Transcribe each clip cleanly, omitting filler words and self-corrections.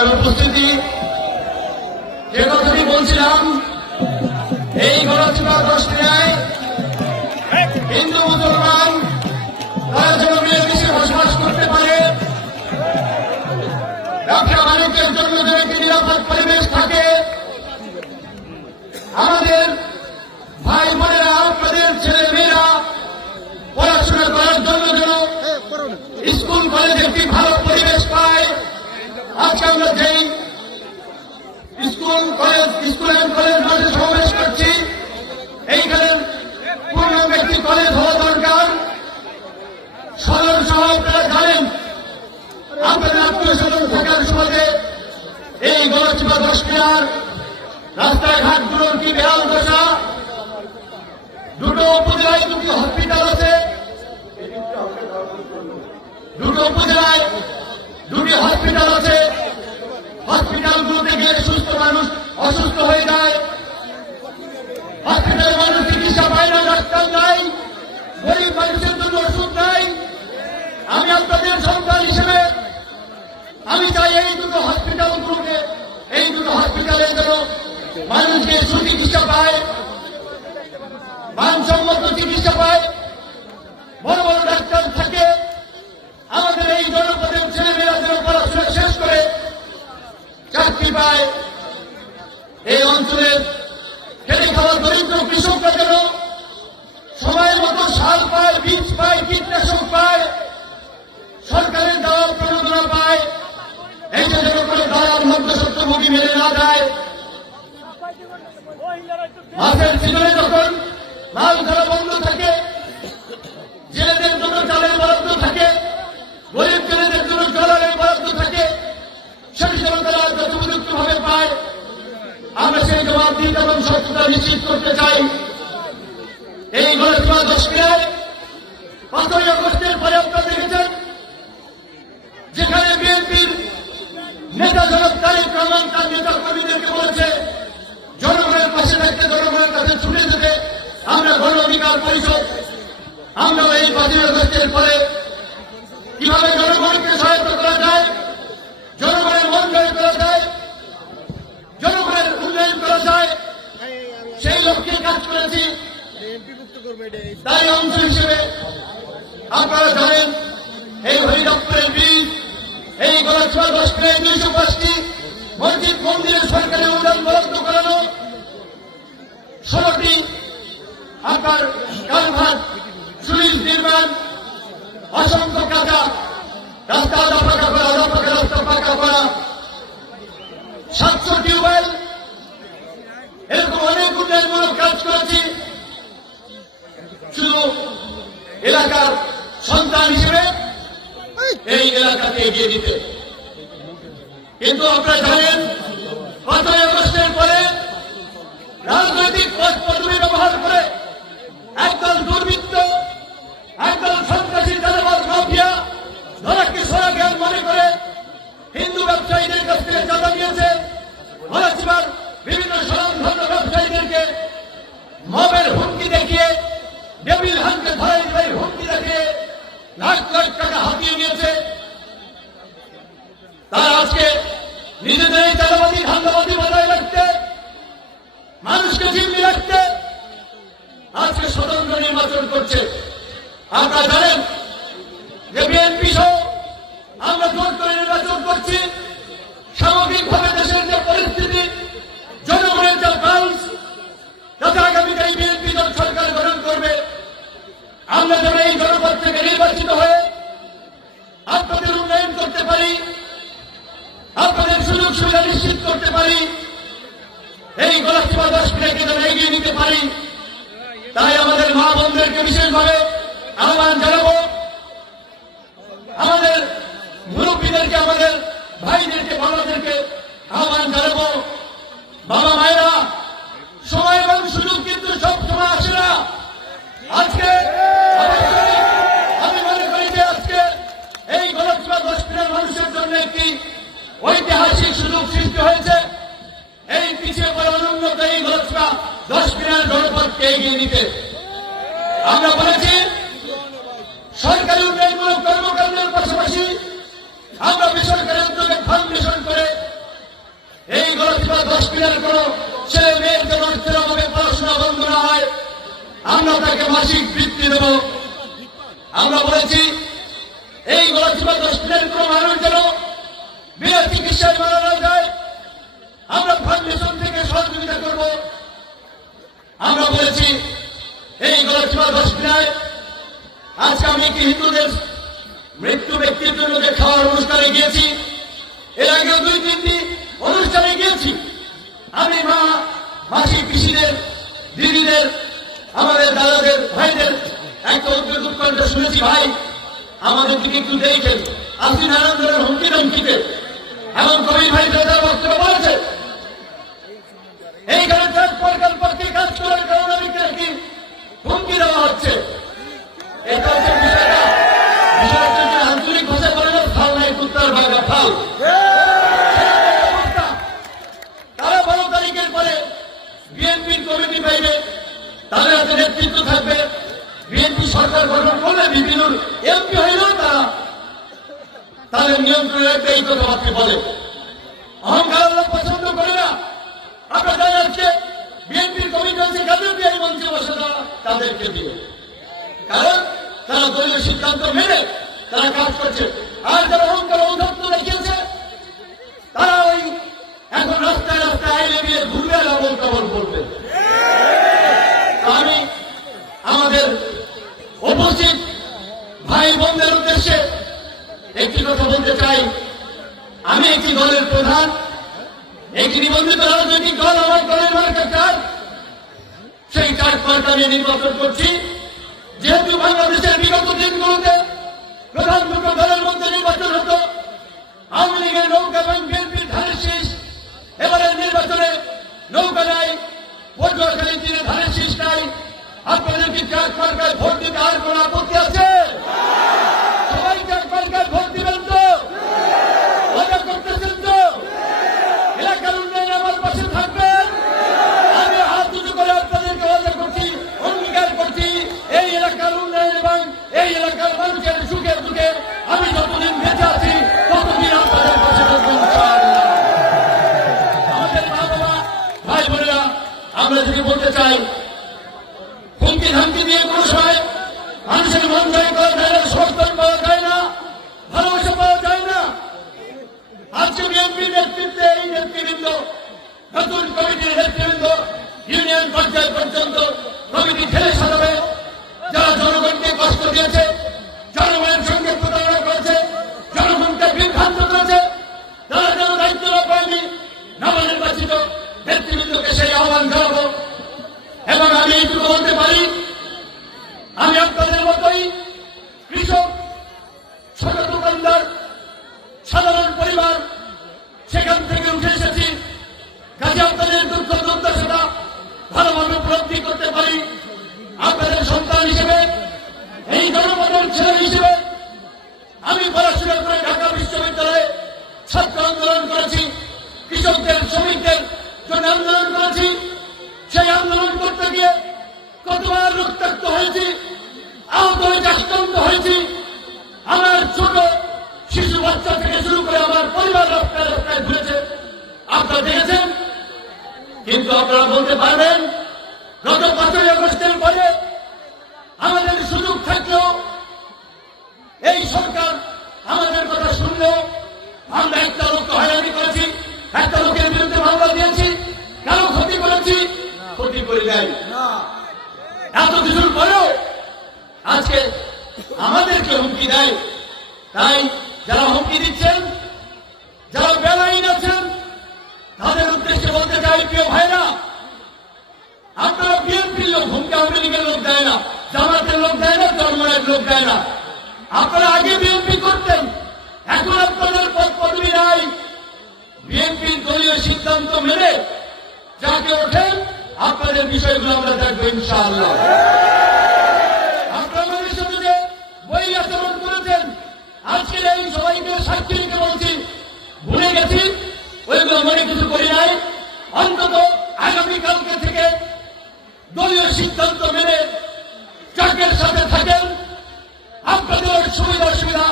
আপনার উপস্থিতি, যে কথাটি বলছিলাম, এই গণচিপা দশটিয়ায় হিন্দু মুসলমান তারা যেন মিলেমিশে বসবাস করতে পারে, ব্যবসা বাণিজ্যের জন্য যেন একটি নিরাপদ পরিবেশ থাকে, আমাদের ভাই বোনেরা, আপনাদের ছেলে মেয়েরা পড়াশোনা করার জন্য যেন স্কুল কলেজে একটি ভালো পরিবেশ পায়। আজকে আমরা যেই স্কুল অ্যান্ড কলেজ মাঠে সমাবেশ করছি, এইখানে পূর্ণাঙ্গ একটি কলেজ হওয়া দরকার। সদর সহ আপনারা জানেন, আপনাদের আত্মীয় স্বজন থাকার সমাজে এই গণচিপা দশটিয়ার রাস্তায় ঘাটগুলোর কি বেহাল দশা। দুটো উপজেলায় দুটি হসপিটাল আছে, দুটো উপজেলায় দুটি হসপিটাল আছে। হসপিটালগুলোতে গিয়ে সুস্থ মানুষ অসুস্থ হয়ে যায়, হসপিটালে মানুষ চিকিৎসা পায় না, ডাক্তার নাই, গরিব মানুষের জন্য ওষুধ নাই। আমি আপনাদের সন্তান হিসেবে আমি চাই এই দুটো হসপিটালগুলোকে, এই দুটো হসপিটালে যেন মানুষকে সুচিকিৎসা পায়, মানসম্মত চিকিৎসা পায়, বড় বড় ডাক্তার থাকে। আমাদের এই জনপদের ছেলেমেয়েরা যেন পড়াশোনা শেষ করে চাকরি পায়। এই অঞ্চলের খেটে খাওয়া দরিদ্র কৃষকরা যেন সময়ের মতো সার পায়, বীজ পায়, কীটনাশক পায়, সরকারের দেওয়া প্রণোদনা পায়। এইটা যেন করে দালাল মধ্যস্বত্বভোগী মেনে না যায়। মাছের সিজনে যখন মাছ ধরা বন্ধ থাকে, জেলেদের জন্য চালের বরাদ্দ থাকে, গরিব জেলেদের জন্য ডলারের বরাদ্দ থাকে, সেই সময় তারা যথোপযুক্ত ভাবে পায়। আমরা সেই জবাবদিহিতা এবং স্বচ্ছতা নিশ্চিত করতে চাই। এই গণচিপা দশটিয়ায় 5ই আগস্টের পরে আপনারা দেখেছেন, যেখানে বিএনপির নেতা জনাব তারেক রহমান তার নেতা কর্মীদেরকে বলেছে জনগণের পাশে থাকতে, জনগণের কাছে ছুটে যেতে। আমরা গণ অধিকার পরিষদ, আমরা এই 5ই আগস্টের পরে কিভাবে জনগণকে সহায়তা করা যায়, জনগণের মন জয় করা যায়, জনগণের উন্নয়ন করা যায়, সেই লক্ষ্যে কাজ করেছি। তাই অংশ হিসেবে আপনারা জানেন, এই হরিদপ্তরের ব্রিজ, এই গণচিপা দশটিয়ায় 205টি মসজিদ মন্দিরের সরকারি অনুদান বরাদ্দ করানো, 16টি আপনার কালভার্ট, সুইচ নির্মাণ, অসংখ্য কাজা রাস্তা আদা পাকা করা, রাস্তা পাকা করা, 700 টিউবওয়েল, এরকম অনেক উন্নয়নমূলক কাজ করেছি শুধু এলাকার সন্তান হিসেবে এই এলাকাকে এগিয়ে দিতে। কিন্তু আপনারা জানেন, 5ই আগস্টের পরে রাজনৈতিক পদবি ব্যবহার করে একদল দুর্বৃত্ত, একদল সন্ত্রাসী চাঁদাবাজ মাফিয়া ধরাকে সরা জ্ঞান মনে করে হিন্দু ব্যবসায়ীদের কাছ থেকে চাঁদা নিয়েছে। গণচিপার বিভিন্ন স্বনামধন্য ব্যবসায়ীদেরকে মবের হুমকি দেখিয়ে, ডেভিল হানকে ধরাই ধরে হুমকি দেখিয়ে লাখ লাখ টাকা হাতিয়ে নিয়েছে। তারা আজকে নিজেদের এই চাঁদাবাদী ধান্দাবাদী বজায় রাখতে, মানুষকে জিম্মি রাখতে আজকে স্বতন্ত্র নির্বাচন করছে। আপনারা জানেন যে বিএনপি সহ আমরা জোর করে নির্বাচন করছি। সামগ্রিকভাবে দেশের যে পরিস্থিতি, জনগণের যে পালস, যাতে আগামীতে এই বিএনপি দল সরকার গঠন করবে, আমরা যেন এই জনপদ থেকে নির্বাচিত হয়ে আপনাদের উন্নয়ন করতে পারি, আপনাদের সুযোগ সুবিধা নিশ্চিত করতে পারি, এই গণচিপা দশটিয়াকে যেন এগিয়ে নিতে পারি। তাই আমাদের মা বোনদেরকে বিশেষভাবে আহ্বান জানাবো, আমাদের মুরব্বীদেরকে, আমাদের ভাইদেরকে, বাবাদেরকে আহ্বান জানাবো, বাবা মায়েরা, সময় এবং সুযোগ কিন্তু সব সময় আসে না। আজকে আমি মনে করি যে আজকে এই গণচিপা দশটিয়ার মানুষের জন্য একটি ঐতিহাসিক সুযোগ সৃষ্টি হয়েছে। এই পিছিয়ে পড়া অনুন্নত এই গণচিপা দশটিয়ার জনপদকে এগিয়ে নিতে আমরা বলেছি, সরকারি উন্নয়নমূলক কর্মকাণ্ডের পাশাপাশি আমরা বেসরকারি উদ্যোগে ফাউন্ডেশন করে যেন কোনো ছেলে মেয়ের যেন স্থিরভাবে পড়াশোনা বন্ধ না হয়, আমরা তাকে মাসিক বৃত্তি দেব। আমরা বলেছি এই গলাচিপা হসপিটালের কোনো মানুষ যেন বিনা চিকিৎসায় মারা না যায়, আমরা ফাউন্ডেশন থেকে সহযোগিতা করব। আমরা বলেছি এই গলাচিপা হসপিটালে আজকে আমি কি হিন্দুদের মৃত্যু ব্যক্তির জন্য যে খাওয়ার অনুষ্ঠানে গিয়েছি, এর আগে 2-3টি অনুষ্ঠানে গিয়েছি। আমি মা মাসি পিসিদের দিদিদের আমাদের দাদাদের ভাইদের একটা উদ্বেগ উৎকণ্ঠা শুনেছি, ভাই আমাদের দিকে একটু দেখেন, আপনি নানান ধরনের হুমকি ধমকিতে এমন কবির ভাই দাদার বক্তব্য বলেছে এইখানে প্রকল্পকে কাজ করার কারণে কি হুমকি দেওয়া হচ্ছে। এটা হচ্ছে বিষয়টা। বিষয়টা যদি আঞ্চলিক ভাষা বলে না, ফাল নাই কুত্তার বাগা ফাল। তারা 12 তারিখের পরে বিএনপির কমিটি পাইবে, তাদের হাতে নেতৃত্ব থাকবে। বিএনপি সরকার গঠন করলে বিভিন্ন এমপি হইলেও তারা তাদের নিয়ন্ত্রণে রাখবে, এই কথাবার্তা বলে। অহংকার আল্লাহ পছন্দ করে না। আপনারা জানেন আজকে বিএনপির কমিটি আছে কাদেরকে এই মঞ্চে বসে তাদেরকে দিয়ে, কারণ তারা দলীয় সিদ্ধান্ত মেনে তারা কাজ করছে। আর যারা অহংকার ঔদ্ধত্য দেখিয়েছে তারা ওই এখন রাস্তায় রাস্তায় আইলে গিয়ে ঘুরবে আর আবল তাবল করবে। আমি আমাদের উপস্থিত ভাই বোনদের উদ্দেশ্যে একটি কথা বলতে চাই। আমি একটি দলের প্রধান, একটি নিবন্ধিত রাজনৈতিক দল, আমার দলের মার্কা চার্জ, সেই চার্জ মার্কা নিয়ে নির্বাচন করছি। যেহেতু বাংলাদেশের বিগত দিনগুলোতে প্রধান দুটো দলের মধ্যে নির্বাচন হতো, আওয়ামী লীগের নৌকা এবং বিএনপির ধানের শীষ, এবারের নির্বাচনে নৌকা নাই, পটুয়াখালী তীরে ধানের শীষ নাই। আপনাদের কি চার্জ মার্কায় ভোট দিতে আর কোন আপত্তি আছে? সবাই চার্জ মার্কায় ভোট দিবেন তো? মজা করতেছেন তো? এলাকার উন্নয়নে আমার পাশে থাকবেন। আমি হাত উঁচু করে আপনাদেরকে ওয়াদা করছি, অঙ্গীকার করছি, এই এলাকার উন্নয়ন এবং এই এলাকার মানুষের সুখে দুঃখে আমি যতদিন বেঁচে আছি ততদিন আপনাদের পাশে থাকবেন ইনশাআল্লাহ। আমাদের মা বাবা ভাই বোনেরা, আমরা যদি বলতে চাই হুমকি ধামকি দিয়ে কোনো সময় মানুষের মন জয় করা যায় না, সমর্থন পাওয়া যায় না, ভালোবাসা পাওয়া যায় না। আজকে বিএনপির নেতৃত্বে এই নেতৃবৃন্দ, নতুন কমিটির নেতৃবৃন্দ ইউনিয়ন পর্যায় পর্যন্ত কমিটি ঠেলে সাজাবে। যারা জনগণকে কষ্ট দিয়েছে, জনগণের সঙ্গে প্রতারণা করেছে, জনগণকে বিভ্রান্ত করেছে, তারা যেন দায়িত্ব না পায়নি, নবনির্বাচিত নেতৃবৃন্দকে সেই আহ্বান জানাবো। এবং আমি এইটুকু বলতে পারি, আমি আপনাদের মতোই কৃষক, ছোট দোকানদার, সাধারণ পরিবার, সেখান থেকে উঠে এসেছি। কাজে আপনাদের দুঃখ দুর্দশা ভালোভাবে উপলব্ধি করতে পারি। আপনাদের সন্তান হিসেবে, এই জনপদের ছেলে হিসেবে আমি পড়াশোনা করে ঢাকা বিশ্ববিদ্যালয়ে ছাত্র আন্দোলন করেছি, কৃষকদের শ্রমিকদের জন্য আন্দোলন করেছি। সেই আন্দোলন করতে গিয়ে কতবার রক্তাক্ত হয়েছি, আহত হয়েছি, আক্রান্ত হয়েছি। আমার ছোট শিশু বাচ্চা থেকে শুরু করে আমার পরিবার রাস্তায় রাস্তায় ঘুরেছে, আপনারা দেখেছেন। কিন্তু আপনারা বলতে পারবেন গত 5ই আগস্টের পরে আমাদের সুযোগ থাকলেও, এই সরকার আমাদের কথা শুনলেও, আমরা একটা লোককে হয়রানি করেছি, একটা লোকের বিরুদ্ধে মামলা দিয়েছি, কারো ক্ষতি করেছি, ক্ষতি করে দেয়। এত কিছুর পরেও আজকে আমাদেরকে হুমকি দেয়। তাই যারা হুমকি দিচ্ছেন, যারা বেলাইন আছেন, তাদের উদ্দেশ্যে বলতে চাই, প্রিয় ভাইরা, আপনারা বিএনপির লোক, হুমকি আওয়ামী লীগের লোক দেয় না, জামাতের লোক দেয় না, জন্মের লোক দেয় না। আপনারা আগে বিএনপি করতেন, এখন আপনাদের পদ পদবি নাই। বিএনপির দলীয় সিদ্ধান্ত মেনে যাকে ওঠেন, আপনাদের বিষয়গুলো আমরা দেখবো ইনশাআল্লাহ। আপনারা আমাদের সাথে যে বই আচরণ করেছেন, আজকের এই সবাইকে সাক্ষী রেখে বলছি, ভুলে গেছি, ওইগুলো মনে কিছু করি নাই। অন্তত আগামীকালকে থেকে দলীয় সিদ্ধান্ত মেনে যাকের সাথে থাকেন, আপনাদের সুবিধা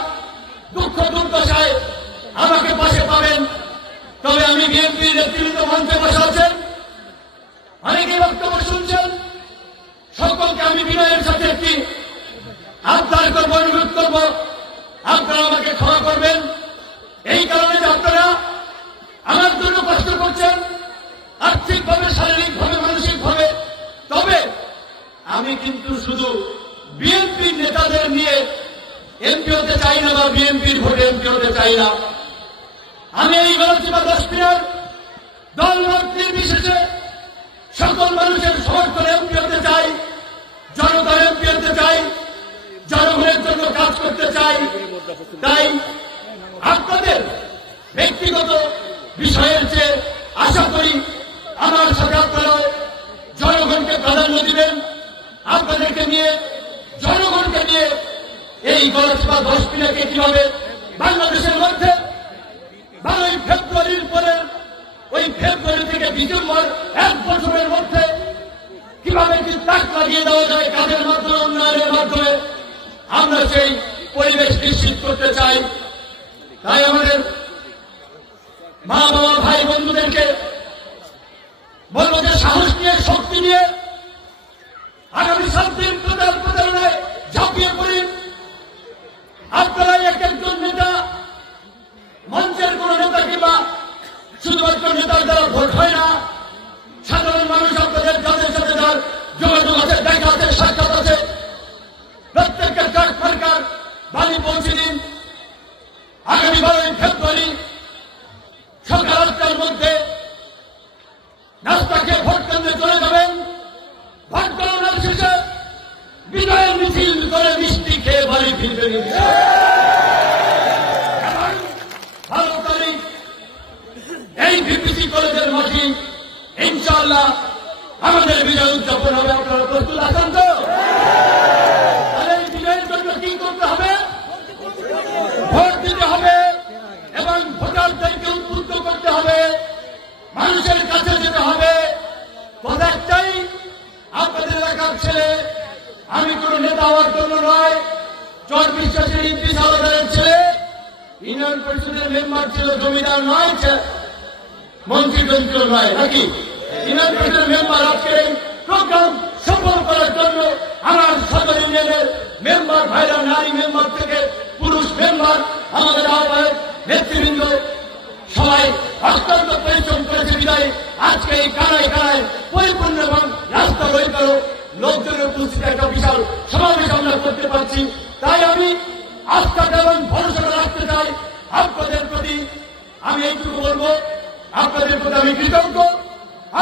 দুঃখ দুর্দশায় আমাকে পাশে পাবেন। তবে আমি বিএনপির নেতৃত্ব মঞ্চে বসে আছেন, অনেকে বক্তব্য শুনছেন, সকলকে আমি বিনয়ের সাথে একটি আবদার করব, অনুরোধ করব, আপনারা আমাকে ক্ষমা করবেন। এই কারণে যে আপনারা আমার জন্য কষ্ট করছেন, আর্থিকভাবে, শারীরিকভাবে, মানসিকভাবে। তবে আমি কিন্তু শুধু বিএনপির নেতাদের নিয়ে এমপি হতে চাই না, বা বিএনপির ভোটে এমপি হতে চাই না। আমি এই গণচিপা দশপিনার দল মত নির্বিশেষে সকল মানুষের সমর্থনে এমপি হতে চাই, জনতার এমপি হতে চাই, জনগণের জন্য কাজ করতে চাই। তাই আপনাদের ব্যক্তিগত বিষয়ের চেয়ে আশা করি আমার সাথে আপনারা জনগণকে প্রাধান্য দিবেন। আপনাদেরকে নিয়ে, জনগণকে নিয়ে এই গণচিপা দশপিনাকে কিভাবে বাংলাদেশের মধ্যে 12 ফেব্রুয়ারির পরে, ওই ফেব্রুয়ারি থেকে ডিসেম্বর 1 বছরের মধ্যে কিভাবে কি তাক লাগিয়ে দেওয়া যায় কাজের মাধ্যমে, উন্নয়নের মাধ্যমে, আমরা সেই পরিবেশ নিশ্চিত করতে চাই। তাই আমাদের মা বাবা, ভাই বন্ধুদেরকে বলবো যে সাহস নিয়ে, শক্তি নিয়ে আগামী 7 দিন প্রচারণায় ঝাঁপিয়ে পড়ি। আপনারা এক একজন নেতা, মঞ্চের কোন নেতা কিংবা শুধুমাত্র নেতার দ্বারা ভোট হয় না। সাধারণ মানুষ আপনাদের যাদের সাথে যার যোগাযোগ আছে, দেখা আছে, সাক্ষাৎ আছে, প্রত্যেককে ট্রাক মার্কার বাড়ি পৌঁছে দিন। আগামী 12 ফেব্রুয়ারি সকাল 8টার মধ্যে রাস্তাকে ভোট কেন্দ্রে চলে যাবেন। ভোট গণনার শেষে বিজয়ের মিছিল করে মিষ্টি খেয়ে বাড়ি ফিরবেন। 12 তারিখ এই ভিপিসি কলেজের মাঠে ইনশাআল্লাহ আমাদের বিজয় উদযাপন হবে। আপনারা প্রস্তুত আছেন তো? তাহলে এই বিজয়ের জন্য কি করতে হবে? ভোট দিতে হবে এবং ভোটারদেরকে উদ্বুদ্ধ করতে হবে, মানুষের কাছে যেতে হবে। কথা একটাই, আপনাদের এলাকার ছেলে, আমি কোন নেতা হওয়ার জন্য নয়, চর বিশ্বাসের ইপি সালাদারের ছেলে, ইউনিয়ন পরিষদের মেম্বার ছিল, জমিদার নয়, মন্ত্রী তন্ত্র নয়, নাকি ইউনিয়ন পরিষদের মেম্বার। আজকের এই প্রোগ্রাম সফল করার জন্য আমার সদর ইউনিয়নের মেম্বার ভাইরা, নারী মেম্বার থেকে পুরুষ মেম্বার, আমাদের আহ্বায়ক নেতৃবৃন্দ সবাই অত্যন্ত পরিশ্রম করেছে বিদায় আজকে এই কানায় কানায় পরিপূর্ণ এবং রাস্তা বই করো লোকজনের উপস্থিতি একটা বিশাল সমাবেশ আমরা করতে পারছি। তাই আমি আস্থাটা এবং ভরসা রাখতে চাই আপনাদের প্রতি। আমি এইটুকু বলবো, আপনাদের প্রতি আমি কৃতজ্ঞ,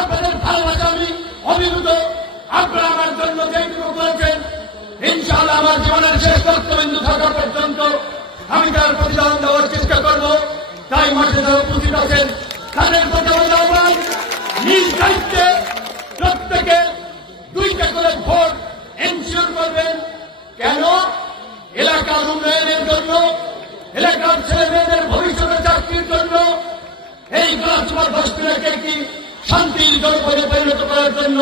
আপনাদের ভালোবাসা আমি অভিভূত। আপনারা আমার জন্য যেটুকু করেছেন, ইনশাআল্লাহ আমার জীবনের শেষ রক্তবিন্দু থাকা পর্যন্ত আমি তার প্রতিদান দেওয়ার চেষ্টা করব। তাই মাঠে যারা উপস্থিত আছেন তাদের প্রতি আমাদের আহ্বান, নিজ দায়িত্বে প্রত্যেকে 2টা করে ভোট এনশিওর করবেন। কেন? এলাকার উন্নয়নের জন্য, এলাকার ছেলে মেয়েদের ভবিষ্যতের চাকরির জন্য, এই গণচিপা দশপিনাকে একটি শান্তির জনপদে পরিণত করার জন্য,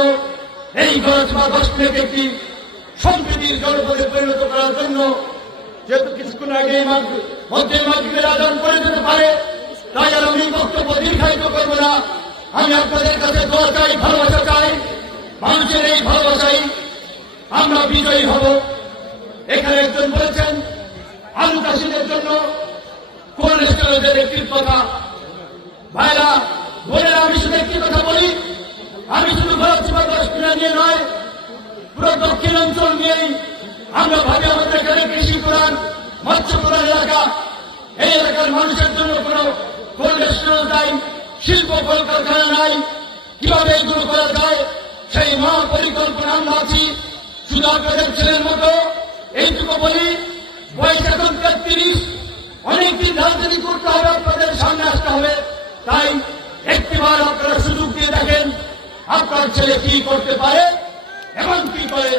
এই গণচিপা দশপিনাকে একটি সম্প্রীতির জনপদে পরিণত করার জন্য। যেহেতু কিছুক্ষণ আগে মধ্যে মাগরিবের আযান পড়ে যেতে পারে, তাই আর আমি বক্তব্য দীর্ঘায়িত করব না। আমি আপনাদের কাছে দোয়া চাই, ভালোবাসা চাই। মানুষের এই ভালোবাসাই আমরা বিজয়ী হব। এখানে একজন বলেছেন আলু চাষিদের জন্য কোল্ড স্টোরেজের একটি কথা। ভাইরা, বোনেরা, আমি শুধু একটি কথা বলি, আমি শুধু গণচিপা দশপিনা নিয়ে নয়, পুরো দক্ষিণ অঞ্চল নিয়েই আমরা ভাবি আমাদের এখানে কৃষি প্রধান, মৎস্য প্রধান এলাকা। এই এলাকার মানুষের জন্য কোন কোল্ড স্টোরেজ নাই, শিল্প কলকারখানা নাই। কিভাবে এগুলো করা যায় সেই মহাপরিকল্পনা আমরা আছি। শুধু আপনাদের ছেলের মতো এইটুকু বলি, বয়স এখন 33, অনেকদিন রাজনীতি করতে হবে, আপনাদের সামনে আসতে হবে। তাই একটিবার আপনারা সুযোগ দিয়ে দেখেন আপনার ছেলে কি করতে পারে এবং কি করে।